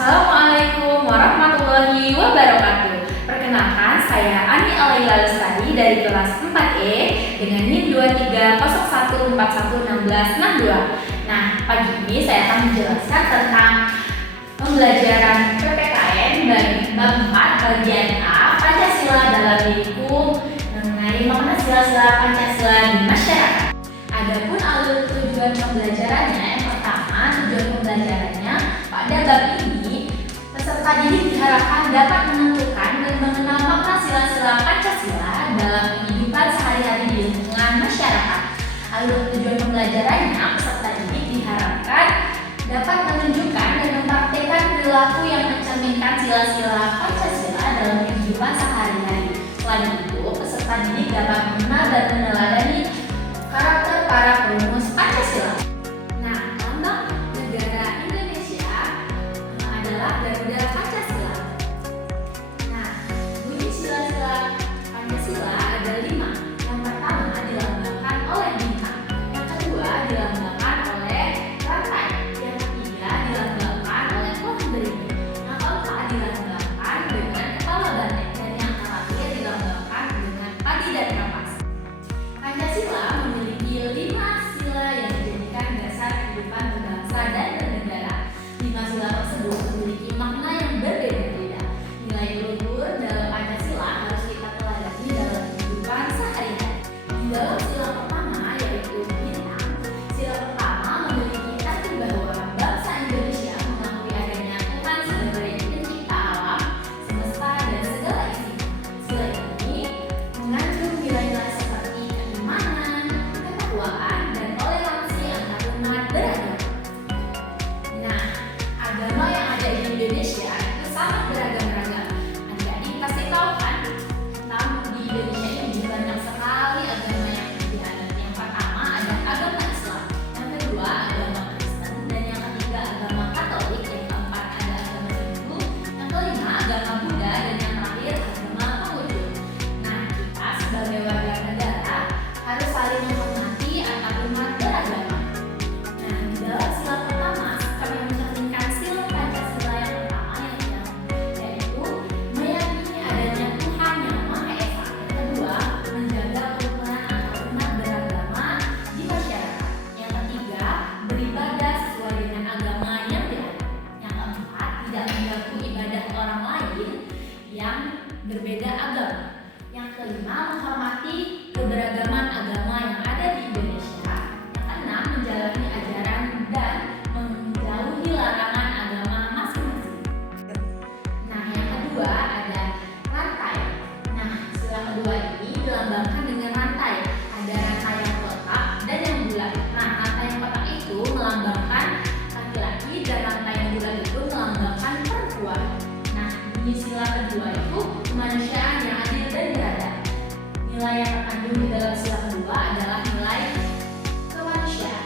Assalamualaikum warahmatullahi wabarakatuh. Perkenalkan, saya Ani Alaila Lestari dari kelas 4E dengan NIM 2301411662. Nah, pagi ini saya akan menjelaskan tentang pembelajaran PPKN bab 4 bagian A, Pancasila dalam diriku, mengenai makna sila-sila Pancasila di masyarakat. Adapun alur tujuan pembelajarannya, yang pertama, tujuan pembelajarannya pada bab ini, peserta didik diharapkan dapat menentukan dan mengenal makna sila-sila Pancasila dalam kehidupan sehari-hari di lingkungan masyarakat. Alur tujuan pembelajarannya, peserta didik diharapkan dapat menunjukkan dan mempraktikkan perilaku yang mencerminkan sila-sila Pancasila dalam kehidupan sehari-hari. Selain itu, peserta didik dapat mengenal dan meneladani karakter para perumus Pancasila. Nah, lambang negara Indonesia adalah Garuda Pancasila. Nah, bunyi sila-sila Pancasila ada 5. Yang pertama dilambangkan oleh bintang, yang kedua dilambangkan oleh rantai, yang ketiga dilambangkan oleh pohon beringin, yang keempat dilambangkan dengan kepala banteng, dan yang terakhir dilambangkan dengan padi dan kapas. Pancasila memiliki 5 sila yang dijadikan dasar kehidupan berbangsa dan bernegara. 5 sila tersebut memiliki makna yang berbeda-beda. Nilai luhur dalam Pancasila harus kita teladani dalam kehidupan sehari-hari. Di dalam sila pertama, yaitu bintang, sila pertama memiliki arti bahwa bangsa Indonesia mengakui adanya Tuhan sebagai pencipta alam, semesta, dan segala isinya. Sila ini mengandung nilai-nilai seperti keimanan, ketakwaan, dan toleransi antar umat beragama. Nah, agama yang ada di Indonesia itu sangat beragam-ragam. Adik-adik pasti tahu kan? Namun di Indonesia ini banyak sekali agama yang dianut. Yang pertama ada agama Islam, yang kedua agama Kristen, dan yang ketiga agama Katolik, yang keempat ada agama Hindu, yang kelima agama Buddha, dan yang terakhir agama Konghucu. Nah, kita sebagai warga negara harus saling menghormati antar umat beragama. Nah, di dalam sila pertama kami mencerminkan sila Pancasila yang pertama, yaitu meyakini adanya Tuhan yang Maha Esa. Yang kedua, menjaga kerukunan antar umat beragama di masyarakat. Yang ketiga, beribadah sesuai dengan agama yang dianut. Yang keempat, tidak mengganggu ibadah orang lain yang berbeda agama. Yang kelima, menghormati keberagaman agama yang ada di Indonesia. Yang keenam, menjalani ajaran dan menjauhi larangan agama masing-masing. Nah, yang kedua ada rantai. Nah, sila kedua ini dilambangkan dengan rantai. Ada rantai yang kotak dan yang bulat. Nah, rantai yang kotak itu melambangkan laki-laki dan rantai yang bulat itu melambangkan perempuan. Nah, di sila kedua itu kemanusiaan yang adil dan beradab. Nilai yang terkandung di dalam sila kedua adalah nilai kemanusiaan.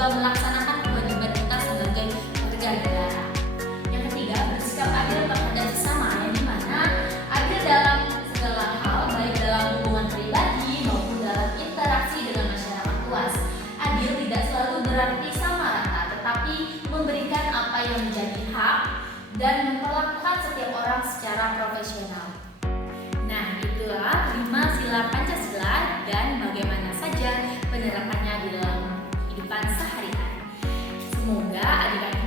juga melaksanakan kewajiban kita sebagai warga negara. Yang ketiga, bersikap adil terhadap sesama, yang dimana adil dalam segala hal, baik dalam hubungan pribadi maupun dalam interaksi dengan masyarakat luas. Adil tidak selalu berarti sama rata, tetapi memberikan apa yang menjadi hak dan memperlakukan setiap orang secara profesional. Nah, itulah 5 sila Pancasila dan bagaimana saja penerapannya di dalam kehidupan sehari-hari. Semoga adik-adik